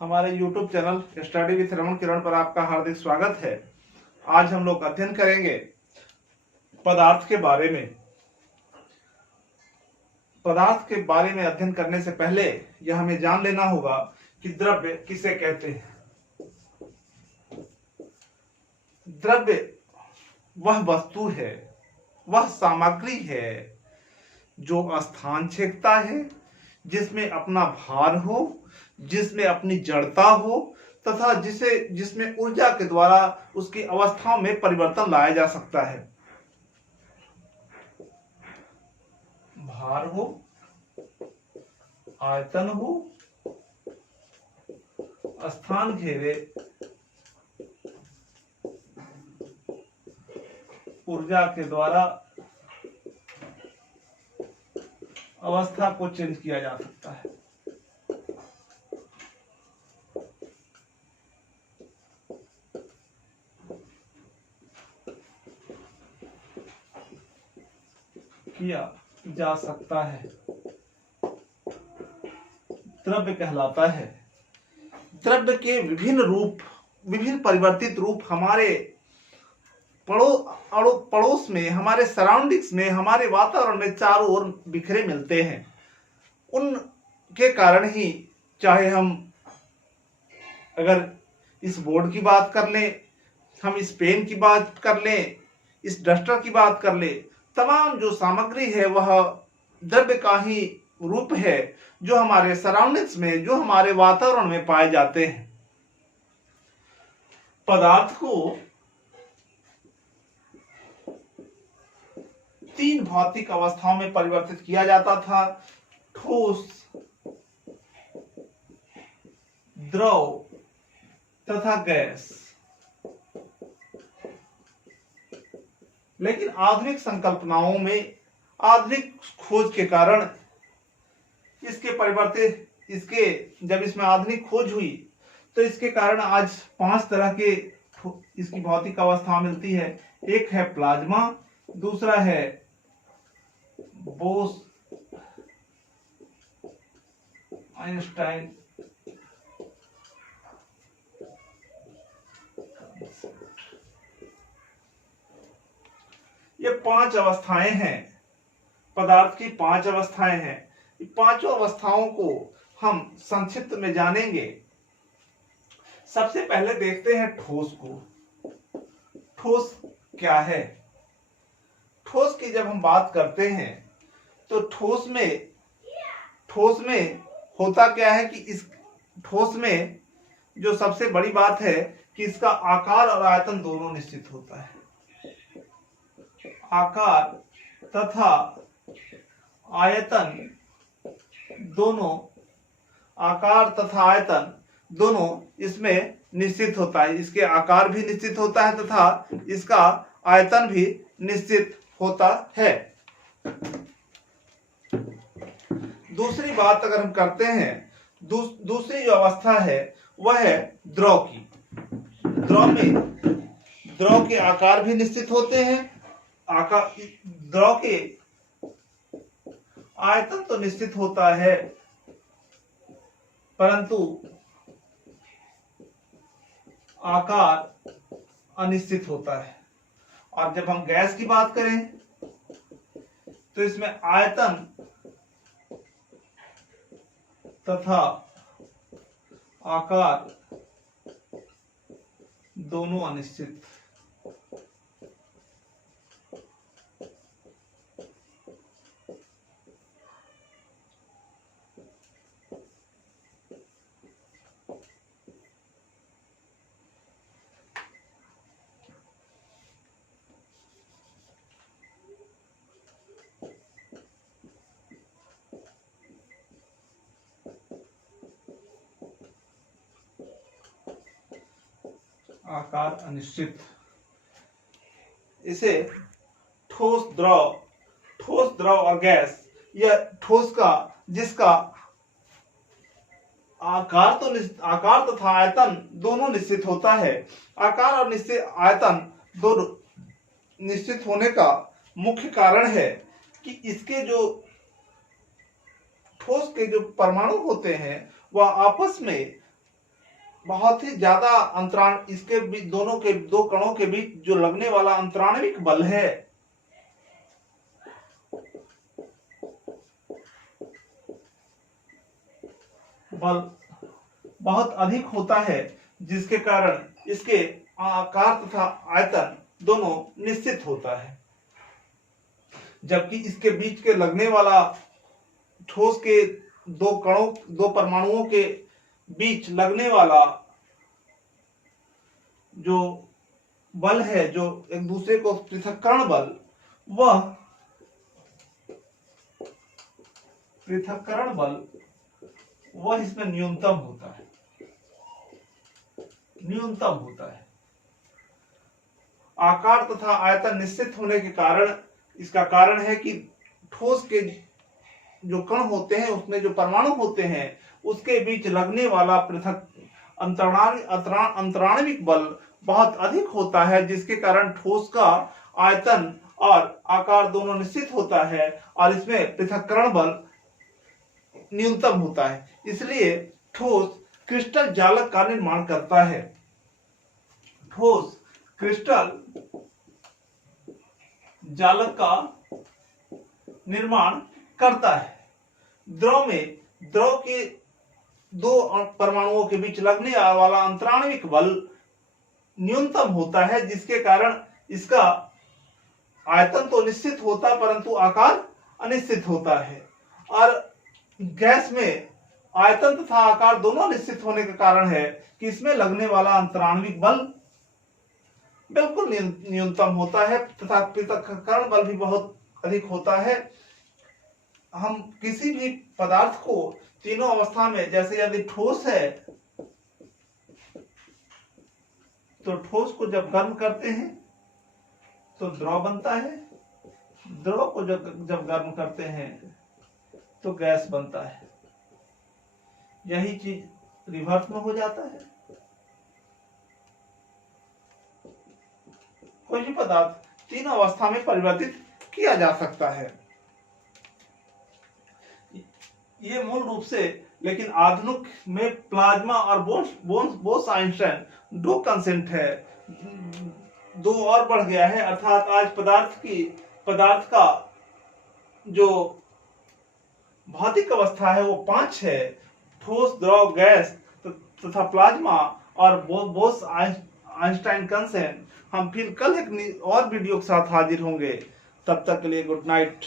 हमारे YouTube channel study with Raman Kiran पर आपका हार्दिक स्वागत है। आज हम लोग अध्ययन करेंगे पदार्थ के बारे में। पदार्थ के बारे में अध्ययन करने से पहले यह हमें जान लेना होगा कि द्रव्य किसे कहते हैं। द्रव्य वह वस्तु है, वह सामग्री है जो स्थान छेदता है, जिसमें अपना भार हो, जिसमें अपनी जड़ता हो तथा जिसमें ऊर्जा के द्वारा उसकी अवस्थाओं में परिवर्तन लाया जा सकता है। भार हो, आयतन हो, स्थान घेरे, ऊर्जा के द्वारा अवस्था को चेंज किया जा सकता है। किया जा सकता है, द्रव्य कहलाता है। द्रव्य के विभिन्न परिवर्तित रूप हमारे पड़ोस में, हमारे सराउंडिंग्स में, हमारे वातावरण में चारों ओर बिखरे मिलते हैं। उनके कारण ही, चाहे हम अगर इस बोर्ड की बात कर लें, हम इस पेन की बात कर लें, इस डस्टर की बात कर लें, तमाम जो सामग्री है वह द्रव्य का ही रूप है जो हमारे सराउंडिंग्स में, जो हमारे वातावरण में पाए जाते हैं। पदार्थ को तीन भौतिक अवस्थाओं में परिवर्तित किया जाता था: ठोस, द्रव तथा गैस। लेकिन आधुनिक संकल्पनाओं में, आधुनिक खोज के कारण जब इसमें आधुनिक खोज हुई तो इसके कारण आज 5 तरह के इसकी भौतिक अवस्था मिलती है। एक है प्लाज्मा, दूसरा है बोस आइंस्टाइन, ये 5 अवस्थाएं हैं। पदार्थ की 5 अवस्थाएं हैं। ये पांचों अवस्थाओं को हम संक्षिप्त में जानेंगे। सबसे पहले देखते हैं ठोस को। ठोस क्या है? ठोस की जब हम बात करते हैं तो ठोस में होता क्या है कि इस ठोस में जो सबसे बड़ी बात है कि इसका आकार और आयतन दोनों निश्चित होता है। आकार तथा आयतन दोनों इसमें निश्चित होता है। इसके आकार भी निश्चित होता है तथा इसका आयतन भी निश्चित होता है। दूसरी बात अगर हम करते हैं, दूसरी जो अवस्था है वह है द्रव की। द्रव के आकार भी निश्चित होते हैं। द्रव के आयतन तो निश्चित होता है, परंतु आकार अनिश्चित होता है। और जब हम गैस की बात करें तो इसमें आयतन तथा आकार दोनों अनिश्चित। आकार अनिश्चित। इसे ठोस, द्रव और गैस, यह ठोस का जिसका आकार तथा आयतन दोनों निश्चित होता है। आकार और निश्चित आयतन दोनों निश्चित होने का मुख्य कारण है कि इसके जो ठोस के जो परमाणु होते हैं वह आपस में बहुत ही ज्यादा अंतराण, इसके बीच दोनों के दो कणों के बीच जो लगने वाला अंतराणविक बल है बल बहुत अधिक होता है, जिसके कारण इसके आकार तथा आयतन दोनों निश्चित होता है। जबकि इसके बीच के लगने वाला ठोस के दो परमाणुओं के बीच लगने वाला जो बल है, जो एक दूसरे को पृथक्करण बल, वह पृथक्करण बल वह इसमें न्यूनतम होता है, न्यूनतम होता है। आकार तथा आयतन निश्चित होने के कारण, इसका कारण है कि ठोस के जो कण होते हैं, उसमें जो परमाणु होते हैं, उसके बीच लगने वाला पृथक अंतराणविक बल बहुत अधिक होता है, जिसके कारण ठोस का आयतन और आकार दोनों निश्चित होता है और इसमें पृथक्करण बल न्यूनतम होता है। इसलिए ठोस क्रिस्टल जालक का निर्माण करता है। ठोस क्रिस्टल जालक का निर्माण करता है। द्रव के दो परमाणुओं के बीच लगने वाला अंतराणविक बल न्यूनतम होता है, जिसके कारण इसका आयतन तो निश्चित होता परंतु आकार अनिश्चित होता है। और गैस में आयतन तथा आकार दोनों निश्चित होने के कारण है कि इसमें लगने वाला अंतराणविक बल बिल्कुल न्यूनतम होता है तथा पृथक्करण बल भी बहुत अधिक होता है। हम किसी भी पदार्थ को तीनों अवस्था में, जैसे यदि ठोस है तो ठोस को जब गर्म करते हैं तो द्रव बनता है, द्रव को जब गर्म करते हैं तो गैस बनता है। यही चीज रिवर्स में हो जाता है। कोई भी पदार्थ तीन अवस्था में परिवर्तित किया जा सकता है। ये मूल रूप से, लेकिन आधुनिक में प्लाज्मा और बोस आइंस्टाइन दो कंसेंट है, दो और बढ़ गया है। अर्थात आज पदार्थ का जो भौतिक अवस्था है वो 5 है: ठोस, द्रव, गैस तथा प्लाज्मा और बोस आइंस्टाइन कंसेंट। हम फिर कल एक और वीडियो के साथ हाजिर होंगे। तब तक के लिए गुड नाइट।